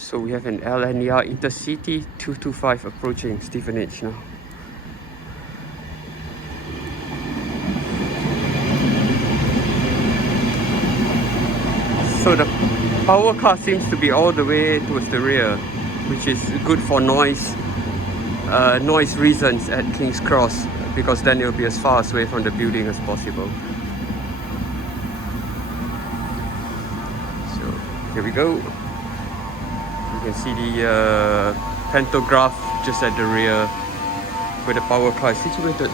So we have an LNER InterCity 225 approaching Stevenage now. So the power car seems to be all the way towards the rear, which is good for noise reasons at King's Cross, because then it'll be as far away from the building as possible. So here we go. You can see the pantograph just at the rear where the power car is situated.